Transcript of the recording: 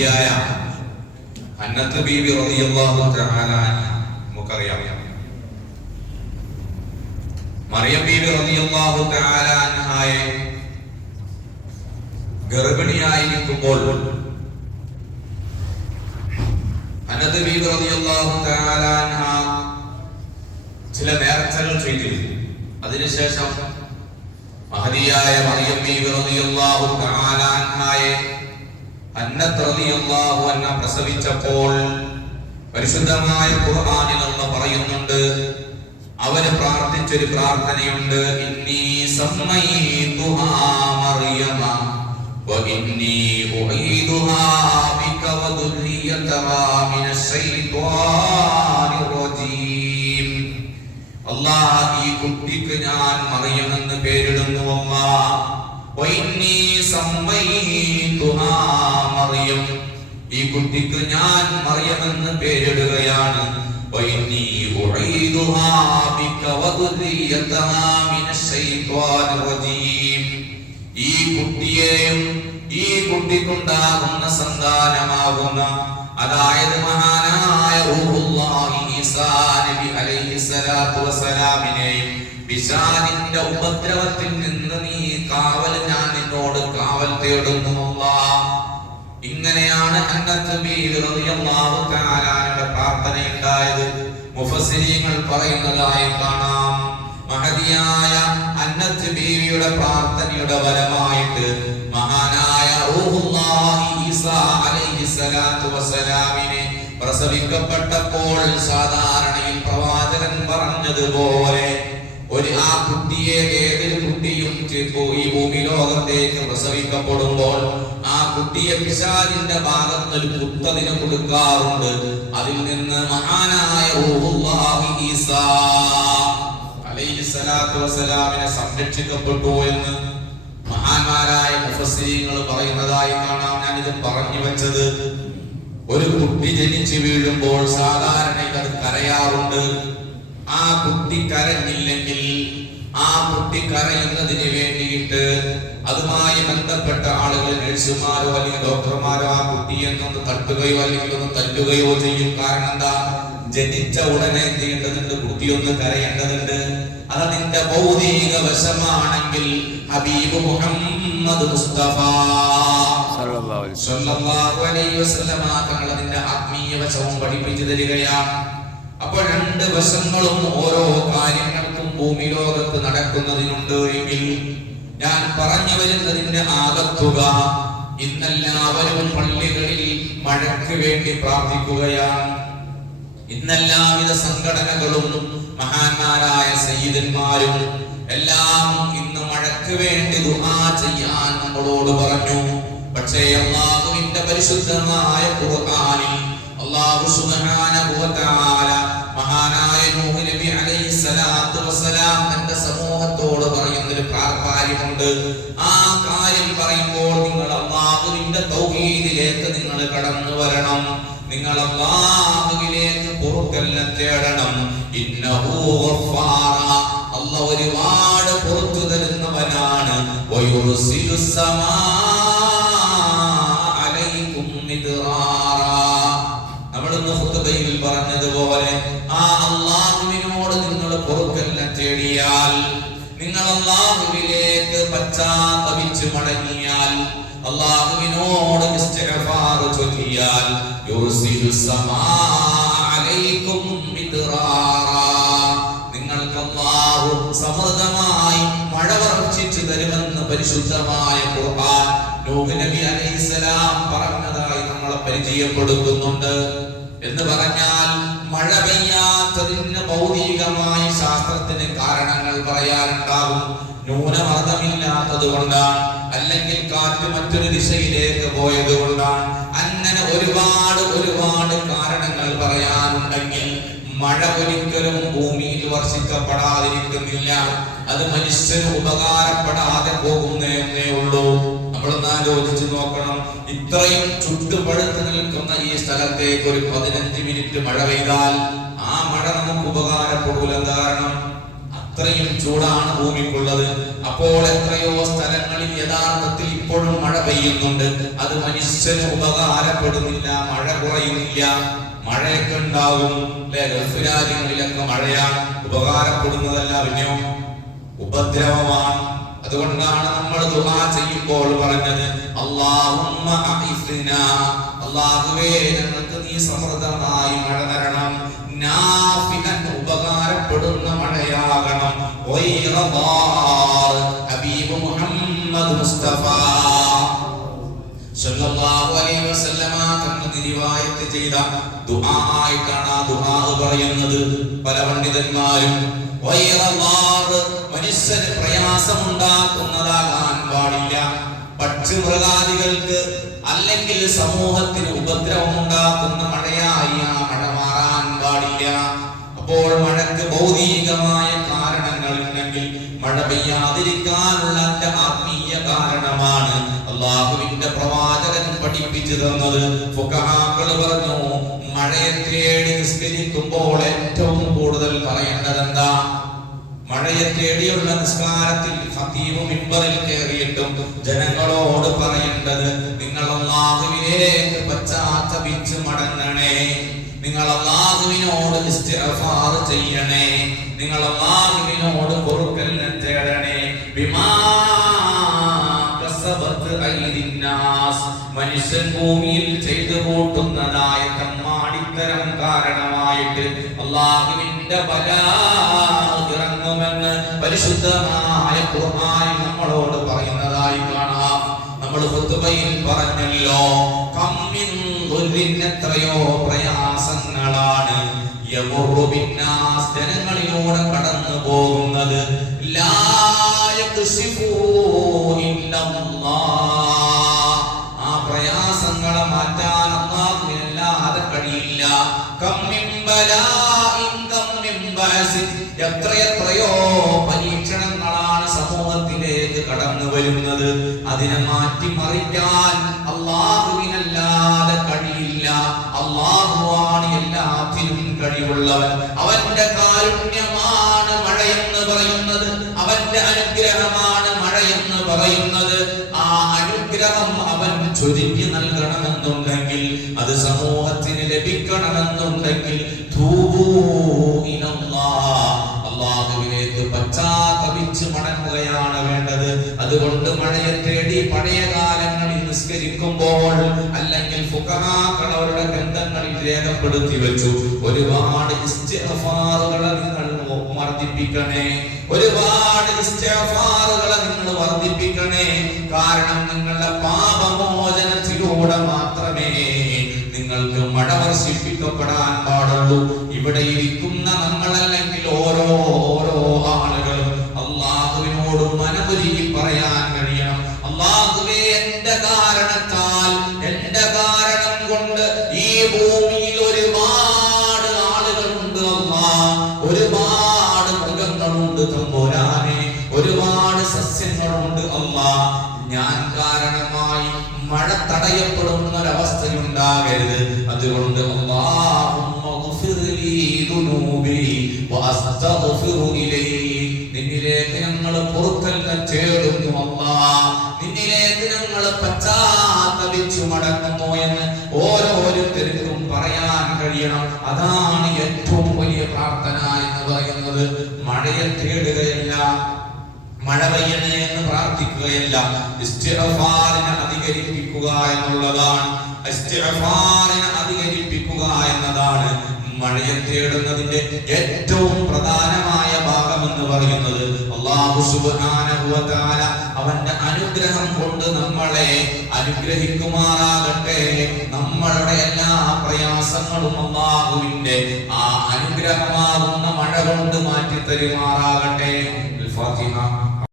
മഹതിയായ അന്നത്ത് ബീബി റളിയല്ലാഹു തആല നമുക്കറിയാം. മറിയം ബീബി റളിയല്ലാഹു തആല അൻഹായെ ഗർഭിണിയായിരിക്കുമ്പോൾ അന്നത്ത് ബീബി റളിയല്ലാഹു തആല അൻഹ ചില നേർച്ചകൾ ചെയ്തിരുന്നു. അതിനുശേഷം മഹതിയായ മറിയം ബീബി റളിയല്ലാഹു തആല അൻഹായെ അന്നത്ത് റളിയല്ലാഹു അൻഹ പ്രസവിച്ചപ്പോൾ പരിശുദ്ധമായ ഖുർആനിൽ അള്ള പറയുന്നുണ്ട് അവന് പ്രാർത്ഥിച്ചൊരു പ്രാർത്ഥനയുണ്ട് ഇന്നി സമ്മൈതുഹാ മറിയമ വഇന്നി ഉഈദുഹാ ബിക വദുർരിയതഹാ മിനശ്ശൈത്വാനിർ റജീം അല്ലാഹ് ഈ കുട്ടിക്ക് ഞാൻ മറിയമെന്ന് പേരിടുന്നു അല്ലാഹ്. മറിയം ഈ കുട്ടിക്ക് ഞാൻ മറിയം എന്ന് പേരിടുകയാണ് ഈ കുട്ടിയെയും ഈ കുട്ടിക്കുണ്ടാകുന്ന സന്താനമാകുന്ന അതായത് മഹാനായ റൂഹുല്ലാഹി ഈസാ നബി അലൈഹി സ്വലാത്തു വസ്സലാമിനെയും പിശാചിന്റെ ഉപദ്രവത്തിൽ നിന്ന് നീ കാവൽ തേടുന്നു ഇങ്ങനെയാണ് പ്രാർത്ഥനയുണ്ടായത്. മുഫസ്സിരീങ്ങൾ പറയുന്നതായി കാണാം. മഹതിയായ അന്നത്ത് ബീവിയുടെ പ്രാർത്ഥനയുടെ ഫലമായിട്ട് മഹാനായ വസ്സലാമിനെ പ്രസവിക്കപ്പെട്ടപ്പോൾ സാധാരണയിൽ പ്രവാചകൻ പറഞ്ഞതുപോലെ ഒരു ആ കുട്ടിയെ ഏതൊരു കുട്ടിയും ഈ ഭൂമി ലോകത്തേക്ക് പ്രസവിക്കപ്പെടുമ്പോൾ ആ കുട്ടിയെ പിശാദിന്റെ ഭാഗത്ത് ഒരു കുത്തതിന് കൊടുക്കാറുണ്ട്. അതിൽ നിന്ന് മഹാനായ റൂഹുല്ലാഹി ഈസാ അലൈഹി സ്വലാത്തു വസ്സലാമിനെ സംരക്ഷിക്കപ്പെട്ടു എന്ന് മഹാന്മാരായ മുഫസീങ്ങൾ പറയുന്നതായി കാണാം. ഞാൻ ഇത് പറഞ്ഞു വെച്ചത് ഒരു കുട്ടി ജനിച്ചു വീഴുമ്പോൾ സാധാരണ അത് കരയാറുണ്ട്. കുട്ടി കരഞ്ഞില്ലെങ്കിൽ ആ കുട്ടി കരയുന്നതിന് വേണ്ടിയിട്ട് അതുമായി ബന്ധപ്പെട്ട ആളുകൾ നഴ്സുമാരോ അല്ലെങ്കിൽ ഡോക്ടർമാരോ ആ കുട്ടിയെ ഒന്ന് തട്ടുകയോ അല്ലെങ്കിൽ ഒന്ന് തല്ലുകയോ ചെയ്യും. കാരണം എന്താ? ജനിച്ച ഉടനെ എന്ത് ചെയ്യേണ്ടതുണ്ട്? കുട്ടി ഒന്ന് കരയേണ്ടതുണ്ട്. അത് നിന്റെ ഭൗതിക വശമാണെങ്കിൽ ഹബീബ് മുഹമ്മദ് മുസ്തഫ. തങ്ങൾ അതിന്റെ ആത്മീയ വശവും പഠിപ്പിച്ചു തരികയാണ്. അപ്പോൾ രണ്ട് വശങ്ങളും ഓരോ കാര്യങ്ങൾക്കും ഭൂമി ലോകത്ത് നടക്കുന്നതിനുണ്ട് എങ്കിൽ ഞാൻ പറഞ്ഞു വരുന്നതിന്റെ ആകത്തുക ഇന്നെല്ലാവരും പള്ളികളിൽ മഴയ്ക്ക് വേണ്ടി പ്രാർത്ഥിക്കുകയാണ്. ഇന്നെല്ലാവിധ സംഘടനകളും മഹാന്മാരായ സയ്യിദന്മാരും എല്ലാം ഇന്ന് മഴയ്ക്ക് വേണ്ടി ദുആ ചെയ്യാൻ നമ്മളോട് പറഞ്ഞു. പക്ഷേ അള്ളാഹുവിന്റെ പരിശുദ്ധമായ ഖുർആനിൽ അള്ളാഹു സുബ്ഹാനഹു വ തആല മഹാനായ നൂഹ് നബി അലൈഹി സ്വലാത്തു വസ്സലാം തന്റെ സമൂഹത്തോട് പറയുന്നൊരു കാര്യമുണ്ട് ആ കാര്യം പറയുമ്പോൾ നിങ്ങൾ അള്ളാഹുവിന്റെ തൗഹീദിലേക്ക് നിങ്ങൾ കടന്നു വരണം. നിങ്ങൾ അള്ളാഹുവിലേക്ക് പൊറുക്കല്ല തേടണം. ഇന്നഹു അല്ലാഹു ഒരുപാട് പുറത്തു തരുന്നവനാണ്. നമ്മൾ പറഞ്ഞതുപോലെ തേടിയാൽ നിങ്ങൾ അള്ളാഹുവിലേക്ക് പശ്ചാത്തപിച്ച് മടങ്ങിയാൽ അള്ളാഹുവിനോട് ചൊല്ലിയാൽ നിങ്ങൾക്ക് അല്ലാഹു സമൃദ്ധമായി മഴ വർഷിച്ചു തരുമെന്ന് പരിശുദ്ധമായ ഖുർആൻ നബി അലൈഹിസ്സലാം പറഞ്ഞതായി നമ്മളെ പരിചയപ്പെടുത്തുന്നുണ്ട്. എന്ന് പറഞ്ഞാൽ മഴ പെയ്യാത്തതിന് ന്യൂനമർദ്ദമില്ലാത്തത് കൊണ്ടാണ് അല്ലെങ്കിൽ കാറ്റ് മറ്റൊരു ദിശയിലേക്ക് പോയത് കൊണ്ടാണ് അങ്ങനെ ഒരുപാട് ഒരുപാട് കാരണങ്ങൾ പറയാനുണ്ടെങ്കിൽ മഴ ഒരിക്കലും ഭൂമിയിൽ വർഷിക്കപ്പെടാതിരിക്കുന്നില്ല. അത് മനുഷ്യന് ഉപകാരപ്പെടാതെ പോകുന്നേ ഉള്ളൂ. നമ്മളൊന്ന് ആലോചിച്ച് നോക്കണം. ഇത്രയും ചുട്ടുപഴുത്ത് നിൽക്കുന്ന ഈ സ്ഥലത്തേക്ക് ഒരു പതിനഞ്ച് മിനിറ്റ് മഴ പെയ്താൽ ആ മഴ നമുക്ക് ഉപകാരപ്പെടൂല. കാരണം? അത്രയും ചൂടാണ് ഭൂമിക്കുള്ളത്. അപ്പോൾ എത്രയോ സ്ഥലങ്ങളിൽ യഥാർത്ഥത്തിൽ ഇപ്പോഴും മഴ പെയ്യുന്നുണ്ട്. അത് മനുഷ്യന് ഉപകാരപ്പെടുന്നില്ല മഴ കുറയുന്നില്ല. മഴയൊക്കെ ഉണ്ടാകും. അല്ലെ? ഗൾഫ് രാജ്യങ്ങളിലൊക്കെ മഴയാണ് ഉപകാരപ്പെടുന്നതല്ല പിന്നെയോ? ഉപദ്രവമാണ്. അതുകൊണ്ടാണ് നമ്മൾ ദുആ ചെയ്യുമ്പോൾ പറഞ്ഞത് അല്ലാഹുമ്മ അള്ളാഹുവേ ഞങ്ങൾക്ക് നീ സമൃദ്ധമായി മഴ ളാർ ഹബീബ് മുഹമ്മദ് മുസ്തഫ സല്ലല്ലാഹു അലൈഹി വസല്ലമ തങ്ങൾ നിരിവായത്ത് ചെയ്ത ദുആ ആയിട്ടാണ് ആ ദുആ പറയുന്നത്. പല പണ്ഡിതന്മാരും മനുഷ്യന് പ്രയാസമുണ്ടാക്കുന്നതാകാൻ പാടില്ല. പക്ഷി മൃഗാദികൾക്ക് അല്ലെങ്കിൽ സമൂഹത്തിന് ഉപദ്രവം ഉണ്ടാക്കുന്ന മഴയായി ആ മഴ മാറാൻ പാടില്ല. അപ്പോൾ മഴയ്ക്ക് ഭൗതികമായ മഴ പെയ്യാതിരിക്കാനുള്ള എന്റെ ആത്മീയ കാരണമാണ് അള്ളാഹുവിന്റെ പ്രവാചകൻ പഠിപ്പിച്ചു തന്നത് പറഞ്ഞു മഴയെ തേടി നിസ്കരിക്കുമ്പോൾ ഏറ്റവും കൂടുതൽ പറയേണ്ടത് എന്താ മഴയെ തേടിയുള്ള നിസ്കാരത്തിൽ ഫതീവ് മിമ്പറിൽ കയറിയിട്ടും ജനങ്ങളോട് പറയേണ്ടത് നിങ്ങൾ അള്ളാഹുവിലേക്ക് പശ്ചാത്തപിച്ച് മടങ്ങണേ. നിങ്ങൾ അള്ളാഹുവിനോട് ചെയ്യണേ. നിങ്ങൾ അള്ളാഹുവിനോട് മനുഷ്യൻ ഭൂമിയിൽ ചെയ്തു കൂട്ടുന്നതായ കമ്മാടിത്തരം കാരണമായിട്ട് അള്ളാഹുവിന്റെ ഇറങ്ങുമെന്ന് പരിശുദ്ധമായ ഖുർആൻ നമ്മളോട് പറയുന്നതായി കാണാം. നമ്മൾ പുതുമയിൽ പറഞ്ഞല്ലോ കമ്മിൻ എത്രയോ പ്രയാസങ്ങളാണ് ജനങ്ങളിലൂടെ കടന്നു പോകുന്നത്. ലായ കൃഷി പോ പ്രയാസങ്ങളെ മാറ്റാൻ അല്ലാഹുവിനല്ലാതെ കഴിയില്ല എത്രയെത്രയോ പരീക്ഷണങ്ങളാണ് സമൂഹത്തിലേക്ക് കടന്നു വരുന്നത് അതിനെ മാറ്റിമറിക്കാൻ അള്ളാഹുവിനല്ലാതെ കഴിയില്ല അള്ളാഹുവാണ് എല്ലാത്തിനും കഴിവുള്ളവൻ അവന്റെ കാരുണ്യമാണ് മഴയെന്ന് പറയുന്നത് അള്ളാഹുവിലേക്ക് പശ്ചാത്തപിച്ച് മടങ്ങുകയാണ് വേണ്ടത്. അതുകൊണ്ട് മഴയെ തേടി പഴയ കാലങ്ങളിൽ നിസ്കരിക്കുമ്പോൾ അല്ലെങ്കിൽ ഫുഖാക്കളവരുടെ ഗ്രന്ഥങ്ങളിൽ രേഖപ്പെടുത്തി വെച്ചു. ഒരുപാട് ഇസ്തിഗ്ഫാറുകളെ നിങ്ങൾ വർദ്ധിപ്പിക്കണേ. ഒരുപാട് ഇസ്തിഗ്ഫാറുകളെ നിങ്ങൾ വർദ്ധിപ്പിക്കണേ. കാരണം നിങ്ങളുടെ പാപമോചനത്തിലൂടെ മാത്രമേ നിങ്ങൾക്ക് മഴ വർഷിപ്പിക്കപ്പെടാൻ പാടുള്ളൂ. ഇവിടെ ഇരിക്കുന്ന നമ്മളല്ലെങ്കിൽ ഓരോ ഓരോ ആളുകളും അള്ളാഹുവിനോട് മനപുരുകി പറയാൻ കഴിയണം. അള്ളാഹുവെ എന്റെ കാരണത്താൽ എന്റെ കാരണം കൊണ്ട് ഈ ഭൂമിയിൽ ഒരുപാട് ആളുകളുണ്ട് അമ്മാ ഒരുപാട് മൃഗങ്ങളുണ്ട് തമ്പോരാനെ. ഒരുപാട് സസ്യങ്ങളുണ്ട് അമ്മാ ഞാൻ കാരണമായി മഴ തടയപ്പെടുന്ന ഒരവസ്ഥയുണ്ടാകരുത് അതുകൊണ്ട് മഴയെ തേടുകയല്ല മഴ പെയ്യണേ എന്ന് പ്രാർത്ഥിക്കുകയല്ല. ഇസ്തിഗ്ഫാറിനെ അധികരിപ്പിക്കുക എന്നുള്ളതാണ്. ഇസ്തിഗ്ഫാറിനെ അധികരിപ്പിക്കുക എന്നതാണ്. മഴയെ തേടുന്നതിന്റെ ഏറ്റവും പ്രധാനമായ ഭാഗം എന്ന് പറയുന്നത് അല്ലാഹു സുബ്ഹാനഹു വ തആല അവന്റെ അനുഗ്രഹം കൊണ്ട് നമ്മളെ അനുഗ്രഹിക്കുമാറാകട്ടെ. നമ്മളുടെ എല്ലാ പ്രയാസങ്ങളും അല്ലാഹുവിന്റെ ആ അനുഗ്രഹമാകുന്ന മഴ കൊണ്ട് മാറ്റി തരുമാറാകട്ടെ ഫാത്തിമ